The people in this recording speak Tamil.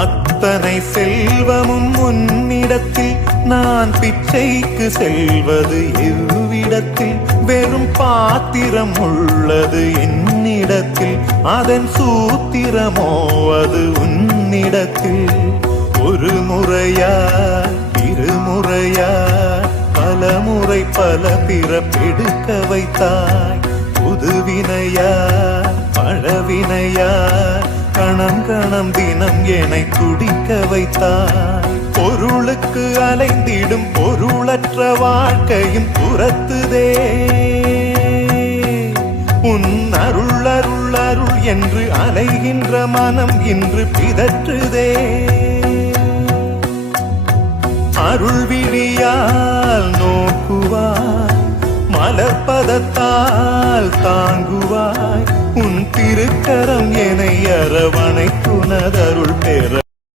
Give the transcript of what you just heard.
அத்தனை செல்வமும் உன்னிடத்தில் நான் பிச்சைக்கு செல்வது எவ்விடத்தில் வெறும் பாத்திரம் உள்ளது என்னிடத்தில் அதன் சூத்திரமோ அது உன்னிடத்தில் ஒரு முறையா இருமுறையா பல முறை பல பிறப்பெடுக்க வைத்தாய் புதுவினையா பழவினையா கணம் கணம் தினம் என்னை துடிக்க வைத்தாய் பொருளுக்கு அலைந்திடும் பொருளற்ற வாழ்க்கையும் துரத்துதே உன் அருள் அருள் அருள் என்று அலைகின்ற மனம் இன்று பிதற்றுதே அருள் விழியால் நோக்குவாய் மலர்பதத்தால் தாங்குவாய் உன் திருக்கரம் என்னை அரவணைத்துனதருள் பெற